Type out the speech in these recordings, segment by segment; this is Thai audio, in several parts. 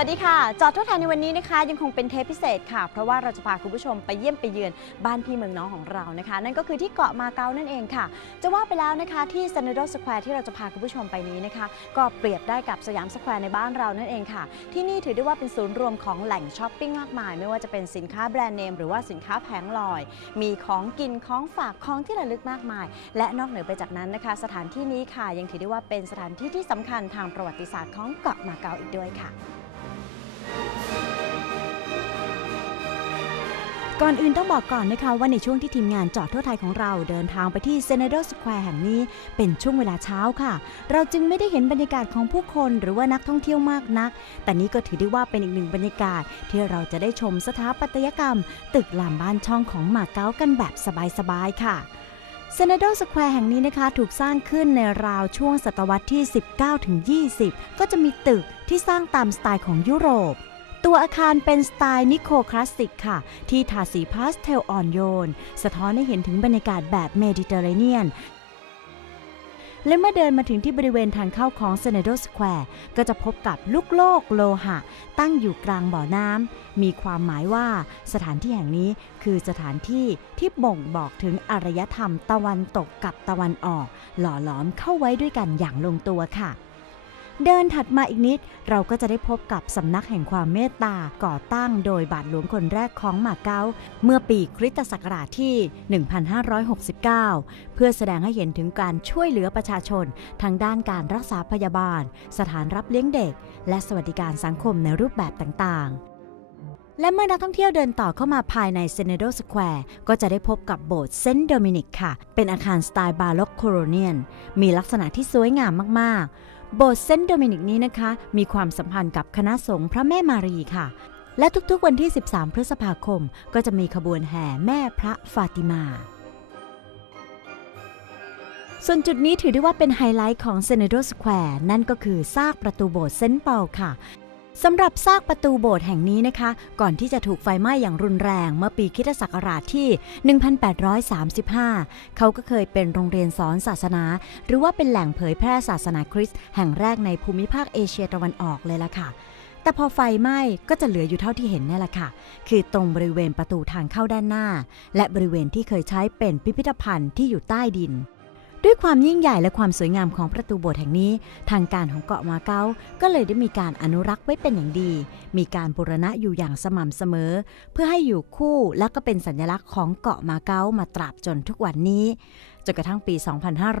สวัสดีค่ะ จอดทั่วไทยในวันนี้นะคะ ยังคงเป็นเทปพิเศษค่ะ เพราะว่าเราจะพาคุณผู้ชมไปเยี่ยมไปเยือนบ้านพี่เมืองน้องของเรานะคะ นั่นก็คือที่เกาะมาเก๊านั่นเองค่ะ จะว่าไปแล้วนะคะที่ซันโดสแควร์ที่เราจะพาคุณผู้ชมไปนี้นะคะ ก็เปรียบได้กับสยามสแควร์ในบ้านเรานั่นเองค่ะ ที่นี่ถือได้ว่าเป็นศูนย์รวมของแหล่งช้อปปิ้งมากมาย ไม่ว่าจะเป็นสินค้าแบรนด์เนมหรือว่าสินค้าแผงลอย มีของกินของฝากของที่ระลึกมากมาย และนอกเหนือไปจากนั้นนะคะ สถานที่นี้ค่ะยังถือได้ว่าเป็นสถานที่ที่สำคัญทางประวัติศาสตร์ของเกาะมาเก๊าอีกด้วยค่ะ ก่อนอื่นต้องบอกก่อนนะคะว่าในช่วงที่ทีมงานจอดทั่วไทยของเราเดินทางไปที่เซน a ด o สแควร์แห่งนี้เป็นช่วงเวลาเช้าค่ะ เราจึงไม่ได้เห็นบรรยากาศของผู้คนหรือว่านักท่องเที่ยวมากนัก แต่นี้ก็ถือได้ว่าเป็นอีกหนึ่งบรรยากาศ ที่เราจะได้ชมสถาปัตยกรรม ตึกลามบ้านช่องของมาเก๊ากันแบบสบายๆค่ะเซน a ด o สแควร์แห่งนี้นะคะ ถูกสร้างขึ้นในราวช่วงศตวรรษที่ 19-20 ก็จะมีตึกที่สร้างตามสไตล์ของยุโรป ตัวอาคารเป็นสไตล์นิโคคลาสสิกค่ะ ที่ทาสีพาสเทลอ่อนโยน สะท้อนให้เห็นถึงบรรยากาศแบบเมดิเตอร์เรเนียน และเมื่อเดินมาถึงที่บริเวณทางเข้าของเซเนโดสแควร์ก็จะพบกับลูกโลกโลหะ ตั้งอยู่กลางบ่อน้ำ มีความหมายว่าสถานที่แห่งนี้คือสถานที่ที่บ่งบอกถึงอารยธรรมตะวันตกกับตะวันออก หล่อหลอมเข้าไว้ด้วยกันอย่างลงตัวค่ะ เดินถัดมาอีกนิด เราก็จะได้พบกับสำนักแห่งความเมตตาก่อตั้งโดยบาทหลวงคนแรกของมาเก๊าเมื่อปีคริสตศักราชที่ 1569 เพื่อแสดงให้เห็นถึงการช่วยเหลือประชาชนทางด้านการรักษาพยาบาล สถานรับเลี้ยงเด็ก และสวัสดิการสังคมในรูปแบบต่างๆและเมื่อนักท่องเที่ยวเดินต่อเข้ามาภายในเซเนโดสแควร์ก็จะได้พบกับโบสถ์เซนต์โดมินิกค่ะ เป็นอาคารสไตล์บาร็อกโคโรเนียน มีลักษณะที่สวยงามมากๆ โบสถ์เซนต์โดมินิกนี้นะคะ มีความสัมพันธ์กับคณะสงฆ์พระแม่มารีค่ะ และทุกๆวันที่ 13 พฤษภาคม ก็จะมีขบวนแห่แม่พระฟาติมา ส่วนจุดนี้ถือได้ว่าเป็นไฮไลท์ของเซเนโดสแควร์นั่นก็คือซากประตูโบสถ์เซนต์เปาค่ะ สำหรับซากประตูโบสถ์แห่งนี้นะคะ ก่อนที่จะถูกไฟไหม้อย่างรุนแรงเมื่อปีคิศักราชที่ 1835 เขาก็เคยเป็นโรงเรียนสอนศาสนา หรือว่าเป็นแหล่งเผยแพร่ศาสนาคริสต์แห่งแรกในภูมิภาคเอเชียตะวันออกเลยล่ะค่ะ แต่พอไฟไหม้ก็จะเหลืออยู่เท่าที่เห็นนี่แหละค่ะ คือตรงบริเวณประตูทางเข้าด้านหน้า และบริเวณที่เคยใช้เป็นพิพิธภัณฑ์ที่อยู่ใต้ดิน ด้วยความยิ่งใหญ่และความสวยงามของประตูโบสถ์แห่งนี้ ทางการของเกาะมาเก๊าก็เลยได้มีการอนุรักษ์ไว้เป็นอย่างดี มีการบูรณะอยู่อย่างสม่ำเสมอ เพื่อให้อยู่คู่และก็เป็นสัญลักษณ์ของเกาะมาเก๊ามาตราบจนทุกวันนี้จนกระทั่งปี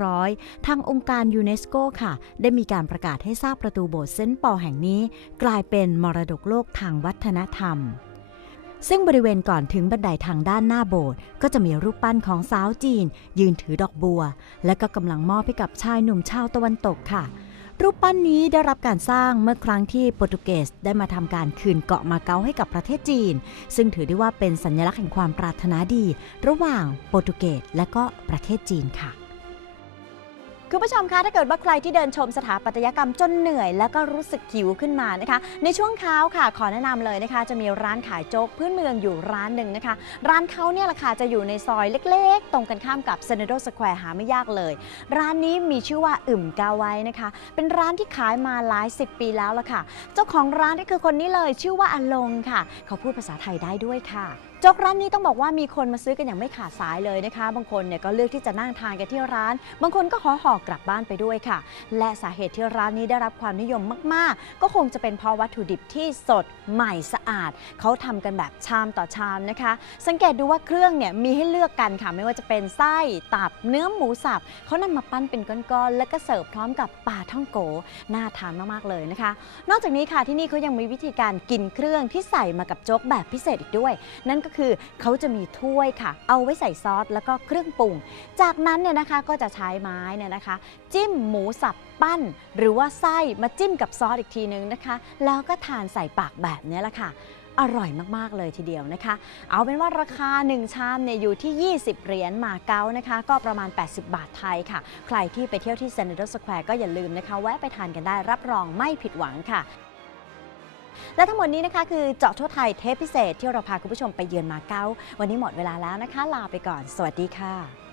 2500 ทางองค์การยูเนสโกค่ะ ได้มีการประกาศให้ทราบประตูโบสถ์เซนต์ปอแห่งนี้ กลายเป็นมรดกโลกทางวัฒนธรรม ซึ่งบริเวณก่อนถึงบันไดทางด้านหน้าโบสถ์ก็จะมีรูปปั้นของสาวจีน ยืนถือดอกบัว และก็กำลังมอบให้กับชายหนุ่มชาวตะวันตกค่ะ รูปปั้นนี้ได้รับการสร้างเมื่อครั้งที่โปรตุเกสได้มาทำการคืนเกาะมาเก๊าให้กับประเทศจีน ซึ่งถือได้ว่าเป็นสัญลักษณ์แห่งความปรารถนาดี ระหว่างโปรตุเกสและก็ประเทศจีนค่ะ คุณผู้ชมคะถ้าเกิดว่าใครที่เดินชมสถาปัตยกรรมจนเหนื่อย แล้วก็รู้สึกหิวขึ้นมานะคะ ในช่วงเช้าค่ะขอแนะนำเลยนะคะ จะมีร้านขายโจ๊กพื้นเมืองอยู่ร้านหนึ่งนะคะ ร้านเขาเนี่ยแหละค่ะจะอยู่ในซอยเล็กๆ ตรงกันข้ามกับเซนโดสแควร์หาไม่ยากเลย ร้านนี้มีชื่อว่าอึ่มกาไว้นะคะ เป็นร้านที่ขายมาหลายสิบปีแล้วละค่ะ เจ้าของร้านนี่คือคนนี้เลยชื่อว่าอลงค่ะ เขาพูดภาษาไทยได้ด้วยค่ะโจ๊กร้านนี้ต้องบอกว่ามีคนมาซื้อกันอย่างไม่ขาดสายเลยนะคะ บางคนเนี่ยก็เลือกที่จะนั่งทานกันที่ร้าน บางคนก็ห่อห่อกลับบ้านไปด้วยค่ะ และสาเหตุที่ร้านนี้ได้รับความนิยมมาก ๆ ก็คงจะเป็นเพราะวัตถุดิบที่สดใหม่สะอาด เขาทำกันแบบชามต่อชามนะคะ สังเกตดูว่าเครื่องเนี่ยมีให้เลือกกันค่ะ ไม่ว่าจะเป็นไส้ตับเนื้อหมูสับเขานำมาปั้นเป็นก้อนๆแล้วก็เสิร์ฟพร้อมกับปลาท่องโกน่าทานมากๆเลยนะคะ นอกจากนี้ค่ะที่นี่เขายังมีวิธีการกินเครื่องที่ใส่มากับโจ๊กแบบพิเศษอีกด้วย นั่นก็คือเขาจะมีถ้วยค่ะ เอาไว้ใส่ซอสแล้วก็เครื่องปรุง จากนั้นเนี่ยนะคะก็จะใช้ไม้เนี่ยนะคะจิ้มหมูสับปั้น หรือว่าไส้มาจิ้มกับซอสอีกทีนึงนะคะ แล้วก็ทานใส่ปากแบบนี้ละค่ะอร่อยมาก ๆ เลยทีเดียวนะคะ เอาเป็นว่าราคา 1 ชามเนี่ยอยู่ที่ 20 เหรียญมาเก๊านะคะ ก็ประมาณ 80 บาทไทยค่ะ ใครที่ไปเที่ยวที่เซนเต์สแควร์ก็อย่าลืมนะคะ แวะไปทานกันได้รับรองไม่ผิดหวังค่ะ และทั้งหมดนี้นะคะคือเจาะทั่วไทยเทปพิเศษที่เราพาคุณผู้ชมไปเยือนมาเก๊าวันนี้หมดเวลาแล้วนะคะ ลาไปก่อน สวัสดีค่ะ